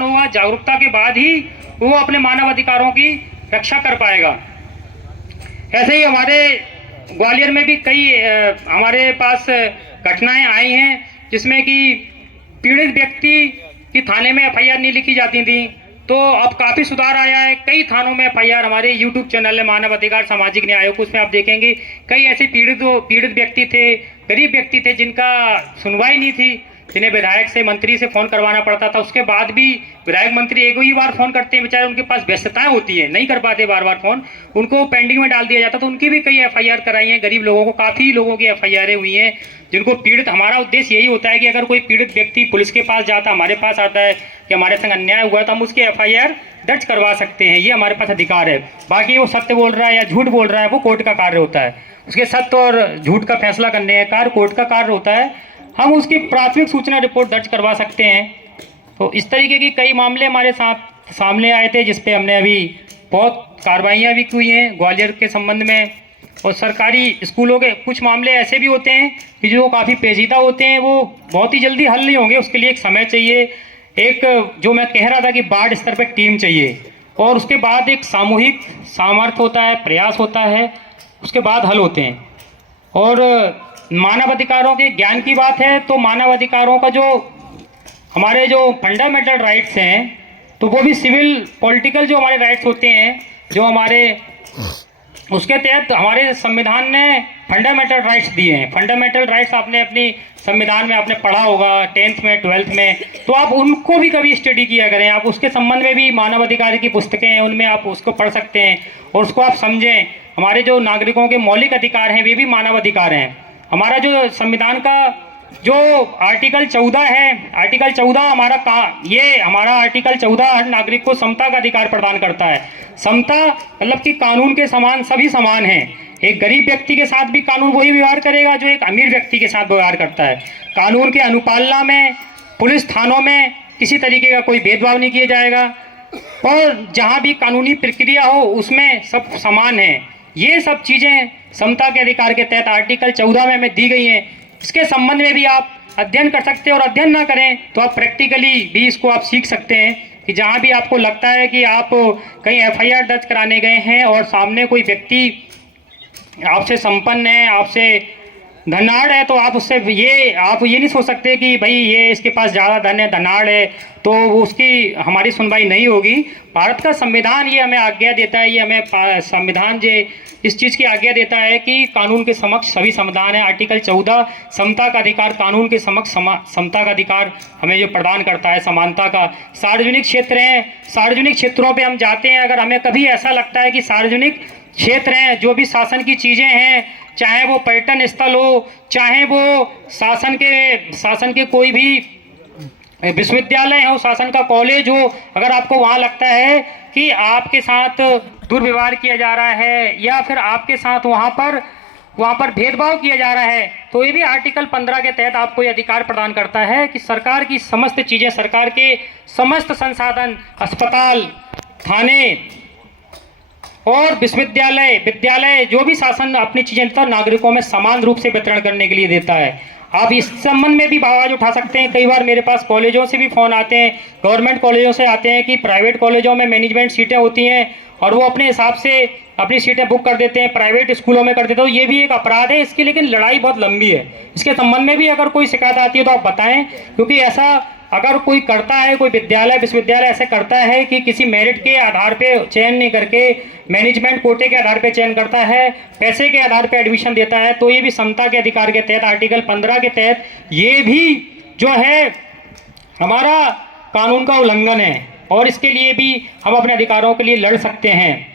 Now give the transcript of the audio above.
ज्ञान होगा, जागरूकता के बाद ही वो अपने मानव अधिकारों की रक्षा कर पाएगा। ऐसे ही हमारे ग्वालियर में भी कई हमारे पास घटनाएं आई हैं जिसमें कि पीड़ित व्यक्ति की थाने में एफआईआर नहीं लिखी जाती थी, तो अब काफ़ी सुधार आया है। कई थानों में एफआईआर, हमारे यूट्यूब चैनल है मानव अधिकार सामाजिक न्याय आयोग, उसमें आप देखेंगे कई ऐसे पीड़ित व्यक्ति थे, गरीब व्यक्ति थे जिनका सुनवाई नहीं थी, जिन्हें विधायक से मंत्री से फ़ोन करवाना पड़ता था। उसके बाद भी विधायक मंत्री एक ही बार फ़ोन करते हैं, बेचारे उनके पास व्यस्तताएं होती है, नहीं कर पाते बार बार फ़ोन, उनको पेंडिंग में डाल दिया जाता। तो उनकी भी कई एफआईआर कराई हैं। गरीब लोगों को काफ़ी लोगों की एफआईआर हुई हैं जिनको पीड़ित, हमारा उद्देश्य यही होता है कि अगर कोई पीड़ित व्यक्ति पुलिस के पास जाता, हमारे पास आता है कि हमारे संग अन्याय हुआ, तो हम उसकी एफआईआर दर्ज करवा सकते हैं, ये हमारे पास अधिकार है। बाकी वो सत्य बोल रहा है या झूठ बोल रहा है, वो कोर्ट का कार्य होता है। उसके सत्य और झूठ का फैसला करने का कार्य कोर्ट का कार्य होता है। हम उसकी प्राथमिक सूचना रिपोर्ट दर्ज करवा सकते हैं। तो इस तरीके की कई मामले हमारे साथ सामने आए थे, जिसपे हमने अभी बहुत कार्रवाइयाँ भी की हैं ग्वालियर के संबंध में। और सरकारी स्कूलों के कुछ मामले ऐसे भी होते हैं कि जो काफ़ी पेचीदा होते हैं, वो बहुत ही जल्दी हल नहीं होंगे, उसके लिए एक समय चाहिए। एक जो मैं कह रहा था कि वार्ड स्तर पर टीम चाहिए, और उसके बाद एक सामूहिक सामर्थ्य होता है, प्रयास होता है, उसके बाद हल होते हैं। और मानव अधिकारों के ज्ञान की बात है तो मानव अधिकारों का जो हमारे जो फंडामेंटल राइट्स हैं, तो वो भी सिविल पॉलिटिकल जो हमारे राइट्स होते हैं, जो हमारे उसके तहत हमारे संविधान ने फंडामेंटल राइट्स दिए हैं। फंडामेंटल राइट्स आपने अपनी संविधान में आपने पढ़ा होगा 10th में 12th में, तो आप उनको भी कभी स्टडी किया करें। आप उसके संबंध में भी मानव अधिकार की पुस्तकें हैं, उनमें आप उसको पढ़ सकते हैं और उसको आप समझें। हमारे जो नागरिकों के मौलिक अधिकार हैं, वे भी मानव अधिकार हैं। हमारा जो संविधान का जो आर्टिकल 14 है, आर्टिकल 14 हमारा आर्टिकल 14 हर नागरिक को समता का अधिकार प्रदान करता है। समता मतलब कि कानून के समान सभी समान हैं। एक गरीब व्यक्ति के साथ भी कानून वही व्यवहार करेगा जो एक अमीर व्यक्ति के साथ व्यवहार करता है। कानून के अनुपालना में पुलिस थानों में किसी तरीके का कोई भेदभाव नहीं किया जाएगा, और जहाँ भी कानूनी प्रक्रिया हो उसमें सब समान है। ये सब चीज़ें समता के अधिकार के तहत आर्टिकल 14 में हमें दी गई हैं। इसके संबंध में भी आप अध्ययन कर सकते हैं, और अध्ययन ना करें तो आप प्रैक्टिकली भी इसको आप सीख सकते हैं कि जहाँ भी आपको लगता है कि आप कहीं एफआईआर दर्ज कराने गए हैं और सामने कोई व्यक्ति आपसे संपन्न है, आपसे धनाढ़ है, तो आप उससे आप ये नहीं सोच सकते कि भाई ये इसके पास ज़्यादा धन है, धनाढ़ है, तो उसकी हमारी सुनवाई नहीं होगी। भारत का संविधान ये हमें आज्ञा देता है, ये हमें संविधान जो इस चीज़ की आज्ञा देता है कि कानून के समक्ष सभी समाधान है। आर्टिकल 14 समता का अधिकार, कानून के समक्ष समता का अधिकार हमें जो प्रदान करता है, समानता का। सार्वजनिक क्षेत्र हैं, सार्वजनिक क्षेत्रों पे हम जाते हैं, अगर हमें कभी ऐसा लगता है कि सार्वजनिक क्षेत्र हैं, जो भी शासन की चीज़ें हैं, चाहे वो पर्यटन स्थल हो, चाहे वो शासन के कोई भी विश्वविद्यालय हो, शासन का कॉलेज हो, अगर आपको वहाँ लगता है कि आपके साथ दुर्व्यवहार किया जा रहा है या फिर आपके साथ वहाँ पर भेदभाव किया जा रहा है, तो ये भी आर्टिकल 15 के तहत आपको ये अधिकार प्रदान करता है कि सरकार की समस्त चीज़ें, सरकार के समस्त संसाधन, अस्पताल, थाने और विद्यालय जो भी शासन अपनी चीज़ें देता है, नागरिकों में समान रूप से वितरण करने के लिए देता है। आप इस संबंध में भी आवाज़ उठा सकते हैं। कई बार मेरे पास कॉलेजों से भी फ़ोन आते हैं, गवर्नमेंट कॉलेजों से आते हैं कि प्राइवेट कॉलेजों में मैनेजमेंट सीटें होती हैं और वो अपने हिसाब से अपनी सीटें बुक कर देते हैं, प्राइवेट स्कूलों में कर देते हैं। तो ये भी एक अपराध है इसकी, लेकिन लड़ाई बहुत लंबी है। इसके संबंध में भी अगर कोई शिकायत आती है तो आप बताएं, क्योंकि ऐसा अगर कोई करता है, कोई विश्वविद्यालय ऐसे करता है कि किसी मेरिट के आधार पे चयन नहीं करके मैनेजमेंट कोटे के आधार पे चयन करता है, पैसे के आधार पे एडमिशन देता है, तो ये भी समता के अधिकार के तहत आर्टिकल 15 के तहत ये भी जो है हमारा कानून का उल्लंघन है, और इसके लिए भी हम अपने अधिकारों के लिए लड़ सकते हैं।